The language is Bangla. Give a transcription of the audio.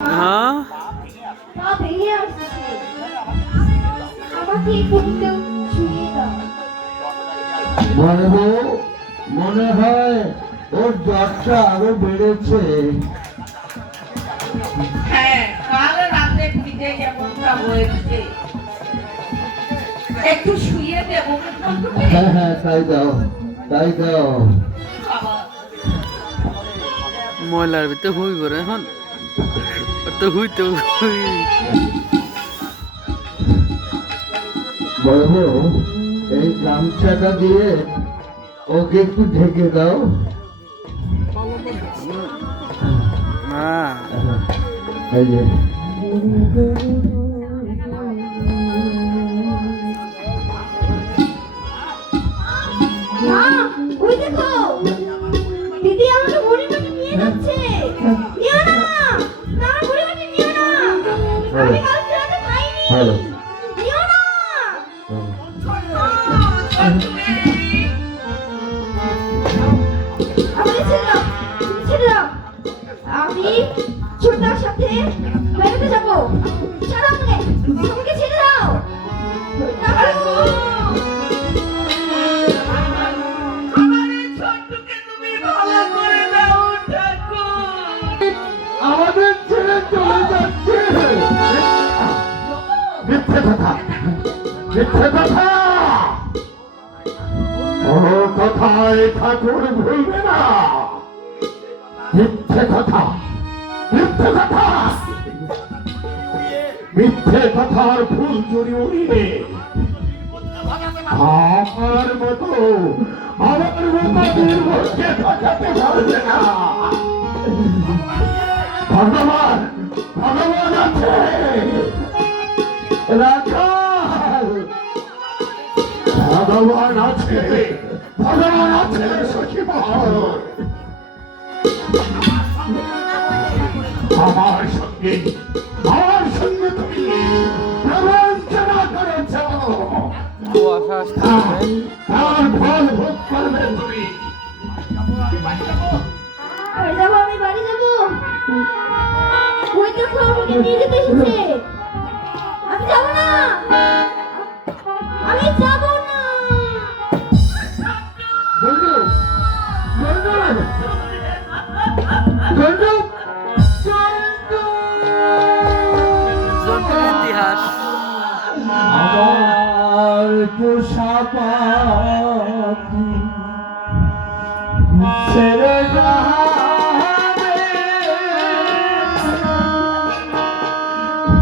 হ্যাঁ পা ভেঙে আসছে। আমাকে একটু শুয়ে দাও। বড় বউ, মনে হয় ওর জ্বরটা আরো বেড়েছে। হ্যাঁ, কাল রাতে পিঠে যেমনটা হয়েছে একটু শুয়ে দেবো। হ্যাঁ হ্যাঁ, তাই দাও, তাই দাও। ময়লার ভিতরে হুই করে এখন তো হুইতে হুই। বড় বউ, এই গামছাটা দিয়ে ওকে একটু ঢেকে দাও। হ্যাঁ এই যে মা, ওই দেখো দিদি আমাকে মুড়ি মাটি নিয়ে যাচ্ছে। নিও না, না মুড়ি মাটি নিও না। আমি কালকে রাতে খাইনি। ভালো। নিও না। আমাকে ছেড়ে দাও, ছেড়ে দাও। আমি ছোটদার সাথে বেড়াতে যাবো। ছাড়ো আমাকে, আমাকে ছেড়ে দাও। দাদু। আমাদের ছেলে চলে যাচ্ছে। মিথ্যে কথা, মিথ্যে কথা। ও কথায় ঠাকুর ভুলবে না। মিথ্যে কথা, মিথ্যে কথা, মিথ্যে কথার ফুল চুরি উড়িয়ে আমার মতো নির্ভরকে ঠকাতে পারবে না। ভগবান, ভগবান আছে। রাখাল, ভগবান আছে, ভগবান আছে। সখীমহল, আমার সঙ্গে তুমি প্রবঞ্চনা করেছ। কুয়াশা আসতেছে। তার ফল ভোগ করবে তুমি। বাড়ি যাবো, আমি বাড়ি যাবো। ওই দেখো আমাকে নিয়ে যেতে এসেছে। আমি যাবো না, আমি যাবো না। বন্ধু, বন্ধু, বন্ধু, জন্তুর ইতিহাস। আমার পোষা